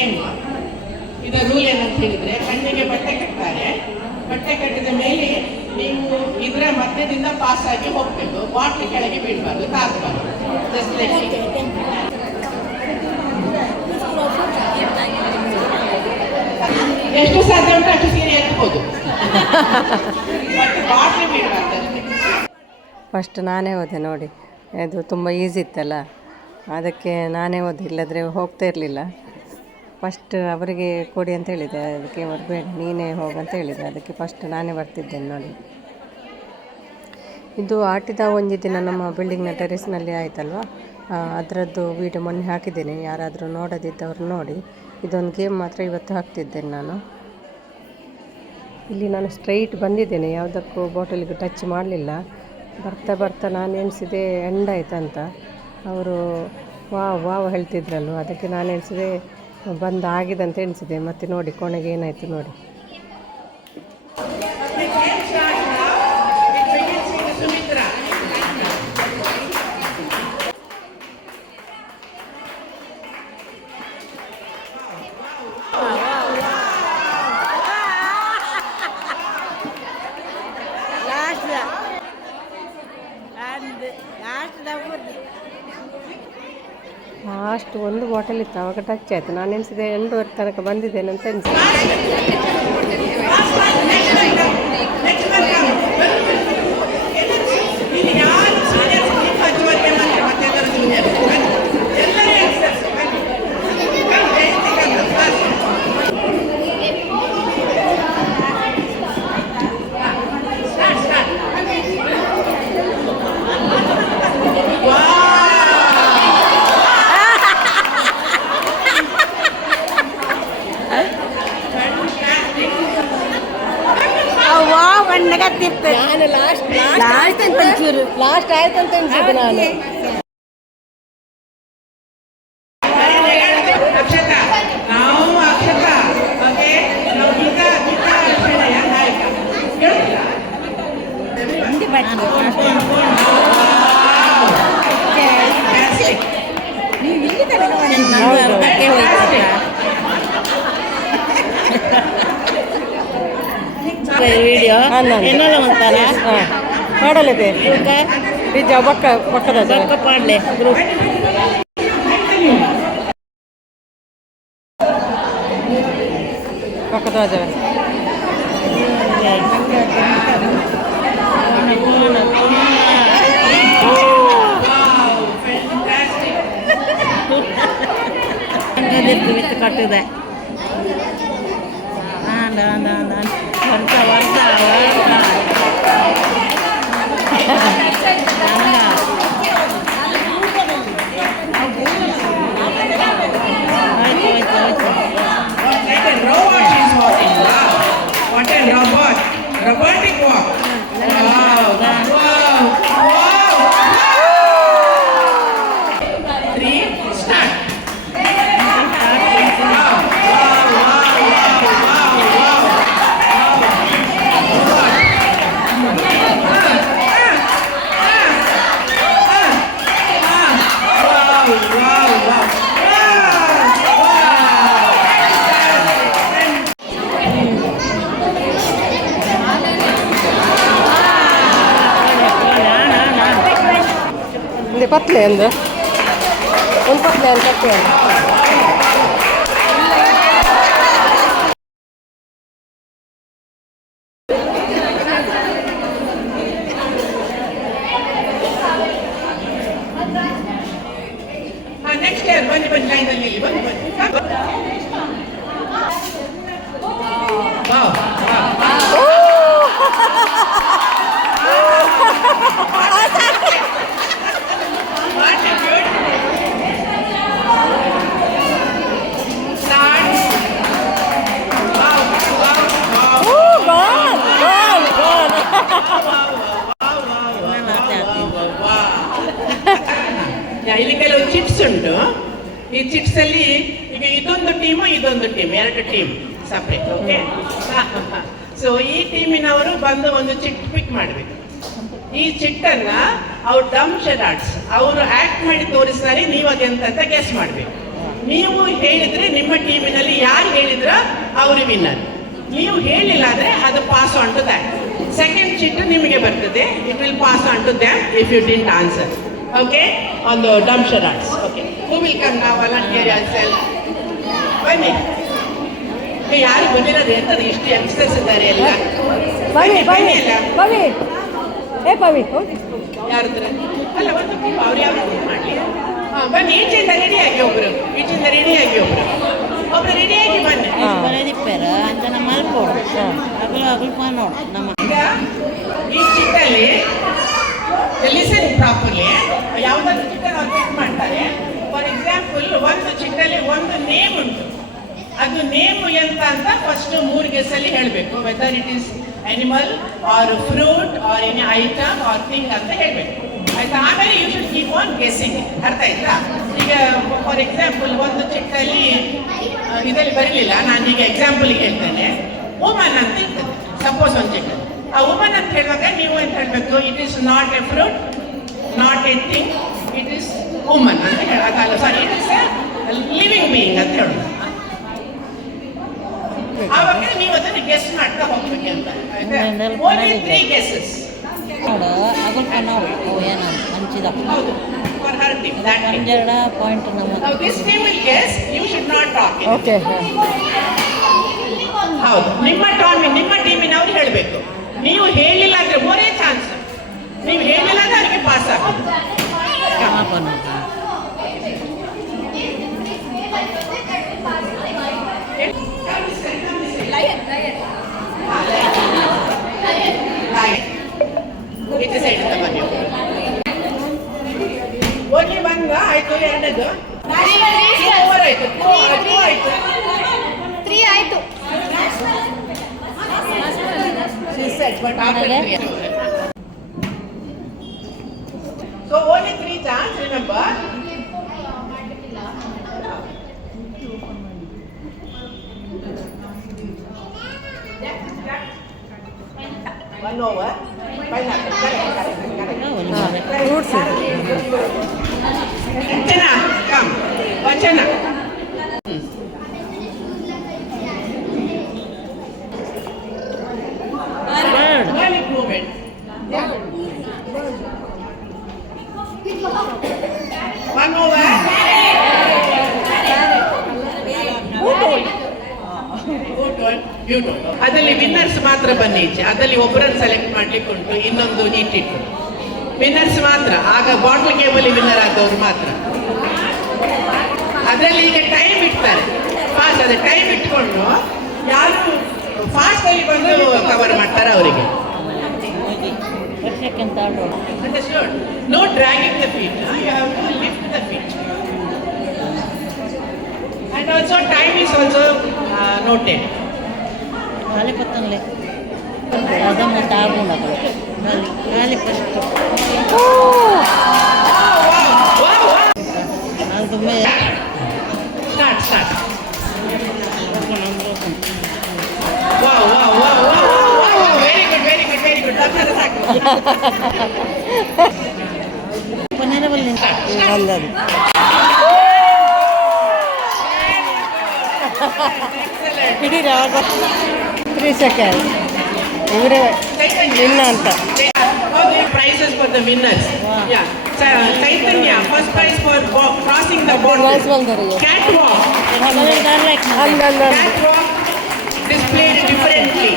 ಏನು ಇದರ ರೂಲ್ ಏನಂತ ಹೇಳಿದ್ರೆ, ಕಣ್ಣಿಗೆ ಬಟ್ಟೆ ಕಟ್ತಾರೆ. ಬಟ್ಟೆ ಕಟ್ಟಿದ ಮೇಲೆ ನೀವು ಇದರ ಮಧ್ಯದಿಂದ ಪಾಸ್ ಆಗಿ ಹೋಗ್ಬೇಕು. ಬಾಟ್ಲಿ ಕೆಳಗೆ ಬೀಳಬಾರ್ದು, ತಾಗಬಾರ್ದು. ಎಷ್ಟು ಸಾಧ್ಯ ಉಂಟು ಅಷ್ಟು ಸೀರೆ ಎತ್ಬೋದು, ಬಾಟ್ಲಿ ಬೀಳಬಾರ್ದು. ಫಸ್ಟ್ ನಾನೇ ಹೋದೆ ನೋಡಿ, ಅದು ತುಂಬ ಈಸಿ ಇತ್ತಲ್ಲ, ಅದಕ್ಕೆ ನಾನೇ ಹೋದೆ, ಇಲ್ಲದ್ರೆ ಹೋಗ್ತಾ ಇರಲಿಲ್ಲ. ಫಸ್ಟ್ ಅವರಿಗೆ ಕೊಡಿ ಅಂತ ಹೇಳಿದೆ, ಅದಕ್ಕೆ ಅವರು ಬೇಡ ನೀನೇ ಹೋಗಂತ ಹೇಳಿದೆ, ಅದಕ್ಕೆ ಫಸ್ಟ್ ನಾನೇ ಬರ್ತಿದ್ದೇನೆ ನೋಡಿ. ಇದು ಆಟಿದ ಒಂದು ದಿನ ನಮ್ಮ ಬಿಲ್ಡಿಂಗ್ನ ಟೆರೆಸ್ನಲ್ಲಿ ಆಯ್ತಲ್ವ, ಅದರದ್ದು ವೀಡಿಯೋ ಮೊನ್ನೆ ಹಾಕಿದ್ದೇನೆ. ಯಾರಾದರೂ ನೋಡದಿದ್ದವ್ರು ನೋಡಿ. ಇದೊಂದು ಗೇಮ್ ಮಾತ್ರ ಇವತ್ತು ಹಾಕ್ತಿದ್ದೇನೆ ನಾನು. ಇಲ್ಲಿ ನಾನು ಸ್ಟ್ರೈಟ್ ಬಂದಿದ್ದೇನೆ, ಯಾವುದಕ್ಕೂ ಬಾಟಲಿಗೆ ಟಚ್ ಮಾಡಲಿಲ್ಲ. ಬರ್ತಾ ಬರ್ತಾ ನಾನು ಎಣಿಸಿದೆ ಎಂಡ್ ಆಯ್ತಂತ. ಅವರು ವಾವ್ ಹೇಳ್ತಿದ್ರಲ್ವ, ಅದಕ್ಕೆ ನಾನು ಎಣಿಸಿದೆ ಬಂದು ಆಗಿದೆ ಅಂತ ಎಣಿಸಿದೆ. ಮತ್ತು ನೋಡಿ ಕೊನೆಗೆ ಏನಾಯಿತು ನೋಡಿ. ಲಾಸ್ಟ್ ಒಂದು ಬಾಟಲ್ ಇತ್ತು, ಆವಾಗ ಟಚ್ ಆಯಿತು. ನಾನು ಎನಿಸಿದೆ ಎಂಟೂವರೆ ತನಕ ಬಂದಿದ್ದೇನೆ ಅಂತ ಎನಿಸಿದೆ. ನಾನು ಲಾಸ್ಟ್ ಆಯ್ತು ಅಂತ ಅನ್ಸಿದ್ದು ನಾನು. ವಿಡಿಯೋ ಎನ್ನೋಲ್ಲ ಅಂತಾರ ಮಾಡಲೇಬೇಕು ನಿಜ ಪಕ್ಕದ ಪಾಡ್ಲೆ ಗ್ರೂಪ್ ಪಕ್ಕದ ವಿತ್ ಕಟ್ಟಿದೆ. ವರ್ಷ robotic walk. ಪತ್ಲೆ ಒಂದು ಪತ್ಲೆ ಅಂತ ನೆಕ್ಸ್ಟ್ ಇಯರ್ ಬನ್ನಿ ಲೈನಲ್ಲಿ ಬನ್ನಿ ಇಲ್ಲಿ ಕೆಲವು ಚಿಟ್ಸ್ ಉಂಟು. ಈ ಚಿಟ್ಸ್ ಅಲ್ಲಿ ಈಗ ಇದೊಂದು ಟೀಮು ಎರಡು ಟೀಮ್ ಸಪ್ರೇಟ್. ಓಕೆ, ಸೊ ಈ ಟೀಮಿನವರು ಬಂದು ಒಂದು ಚಿಟ್ ಪಿಕ್ ಮಾಡಬೇಕು. ಈ ಚಿಟ್ಟನ್ನ ಅವ್ರು ಡಮ್ ಶೆರಾಡ್ಸ್ ಅವರು ಆಕ್ಟ್ ಮಾಡಿ ತೋರಿಸ್ತಾರೆ, ನೀವು ಅದೆಂತ ಗೆಸ್ ಮಾಡಬೇಕು. ನೀವು ಹೇಳಿದ್ರೆ ನಿಮ್ಮ ಟೀಮಿನ ಅವರು ವಿನ್ನರ್. ನೀವು ಹೇಳಿಲ್ಲ ಆದರೆ ಅದು pass on to that. Second chit ನಿಮಗೆ ಬರ್ತದೆ, it will pass on to them if you didn't answer. Okay, on the dumb charades. Okay, who will come now volunteer yourself? ಬನ್ನಿ. ಯಾರು ಬಂದಿರೋದು ಎಂತದ್ದು ಇಷ್ಟು ಯಂಗ್ಸ್ಟರ್ಸ್ ಇದ್ದಾರೆ ಎಲ್ಲ. ಬನ್ನಿ ಅಲ್ಲ ಯಾರಿದ್ರೆ ಅಲ್ಲ ಒಂದು ಅವ್ರು ಯಾವ ಮಾಡಲಿ. ಹಾಂ ಬನ್ನಿ, ಈಚೆಯಿಂದ ರೆಡಿಯಾಗಿ ಒಬ್ರು, ಈಚೆಯಿಂದ ರೆಡಿಯಾಗಿ ಒಬ್ರು ರೆಡಿಯಾಗಿ ಬನ್ನಿ. ಬರೆದಿಪ್ಪೇರ ಅಂಚನ ಮಲ್ಪೋಡು ಅಗಲು ಅಗಲು ನೋಡು ನಮ್ಮ. ಈಗ ಈ ಚಿಟ್ಟಲ್ಲಿ ಲಿಸನ್ ಪ್ರಾಪರ್ಲಿ. ಯಾವುದಾದ್ರು ಚಿಟ್ಟ ನಾವು ಚೆಕ್ ಮಾಡ್ತಾರೆ. ಫಾರ್ ಎಕ್ಸಾಂಪಲ್, ಒಂದು ಚಿಟ್ಟಲ್ಲಿ ಒಂದು ನೇಮ್ ಉಂಟು. ಅದು ನೇಮ್ ಎಂತ ಅಂತ ಫಸ್ಟ್ 3 ಗೆಸ್ಸಲ್ಲಿ ಹೇಳಬೇಕು. Whether it is animal or fruit or any item or thing ಅಂತ ಹೇಳಬೇಕು. ಆಯ್ತಾ? ಆಮೇಲೆ you should keep on guessing. ಅರ್ಥ ಆಯ್ತಾ? ಈಗ ಫಾರ್ ಎಕ್ಸಾಂಪಲ್ ಒಂದು ಚಿಟ್ಟಲ್ಲಿ ಇದರಲ್ಲಿ ಬರಲಿಲ್ಲ, ನಾನು ಈಗ ಎಕ್ಸಾಂಪಲ್ಗೆ ಹೇಳ್ತೇನೆ. ವುಮನ್ ಅಂತ ಇರ್ತದೆ ಸಪೋಸ್ ಒಂದು ಚಿಟ್ಟ. ಆ ವುಮನ್ ಅಂತ ಹೇಳುವಾಗ ನೀವು ಅಂತ ಹೇಳಬೇಕು, it is not a fruit, not a thing, it is woman ಅಂತ ಹೇಳೋದಲ್ಲ. Sorry, it is a living being ಅಂತ ಹೇಳೋದು. ಆವಾಗ ನೀವು ಅದನ್ನು ಗೆಸ್ ಮಾಡ್ತಾ ಹೋಗ್ಬೇಕು ಅಂತ. Only 3 guesses. ನೋಡು ಅಗಲ್ಪ ನೋಡು ಅವು ಏನು ಹಂಚಿದ ಹೌದು, for her team that team. ಒಂದೆರಡ ಪಾಯಿಂಟ್ ನಮ್ಮ. Now this team will guess, you should not talk. Okay. ಹೌದು, ನಿಮ್ಮ ಟೀಮಿನವ್ರು ಹೇಳಬೇಕು. ನೀವು ಹೇಳಿಲ್ಲ ಅಂದ್ರೆ ಮೂರೇ ಚಾನ್ಸ್. ನೀವು ಹೇಳಿಲ್ಲ ಅಂದ್ರೆ ಅವರಿಗೆ ಪಾಸ್ ಆಗುತ್ತೆ. ಈಚೆ ಸೈಡ್ ಅಂತ ಬನ್ನಿ. ಓನ್ಲಿ 1 ಆಯ್ತು, ಎರಡದು ಓವರ್ ಆಯ್ತು, 2 ಆಯ್ತು, 3 ಆಯ್ತು. she said, but after 3. So only 3 chance, remember. One over. Pineapple. Correct. Fruits Vachana, come. Vachana. One improvement. One over. You told. ಅದರಲ್ಲಿ ವಿನ್ನರ್ಸ್ ಮಾತ್ರ ಬನ್ನಿ ಈಚೆ. ಅದರಲ್ಲಿ ಒಬ್ಬರನ್ನು ಸೆಲೆಕ್ಟ್ ಮಾಡ್ಲಿಕ್ಕೆ ಉಂಟು, ಇನ್ನೊಂದು ನೀಟಿಟ್ಟು. ವಿನ್ನರ್ಸ್ ಮಾತ್ರ, ಆಗ ಬಾಟ್ಲ್ ಗೇಮಲ್ಲಿ ವಿನ್ನರ್ ಆದವರು ಮಾತ್ರ. ಅದರಲ್ಲಿ ಈಗ ಟೈಮ್ ಇಡ್ತಾರೆ ಫಾಸ್ಟ್. ಅದೇ ಟೈಮ್ ಇಟ್ಕೊಂಡು ಯಾರು ಫಾಸ್ಟಲ್ಲಿ ಬಂದು ಕವರ್ ಮಾಡ್ತಾರೆ ಅವರಿಗೆ. ವರ್ಷಕ್ಕಿಂತ ಆಡೋಣ. Understood? No dragging the feet. You have to lift the feet. And also time is also noted. ಖಾಲಿ ಪತ್ತಂಗ್ಲೆ ಅದು ಮತ್ತು ಆಗುಂಡಗಳು ಖಾಲಿ ಫಸ್ಟ್ ಅದು Start. Wow. Very good. ಪನ್ನೀರಬಲ್ಲಿ ಅಲ್ಲದು. ಹಿಡೀರ 3 second ಇವರೇ ವಿನ್ನ ಅಂತ. Prizes for the winners. Yeah. Chaitanya, first prize for crossing the border. Catwalk. Like ಹಂಗಂಗ Catwalk displayed differently.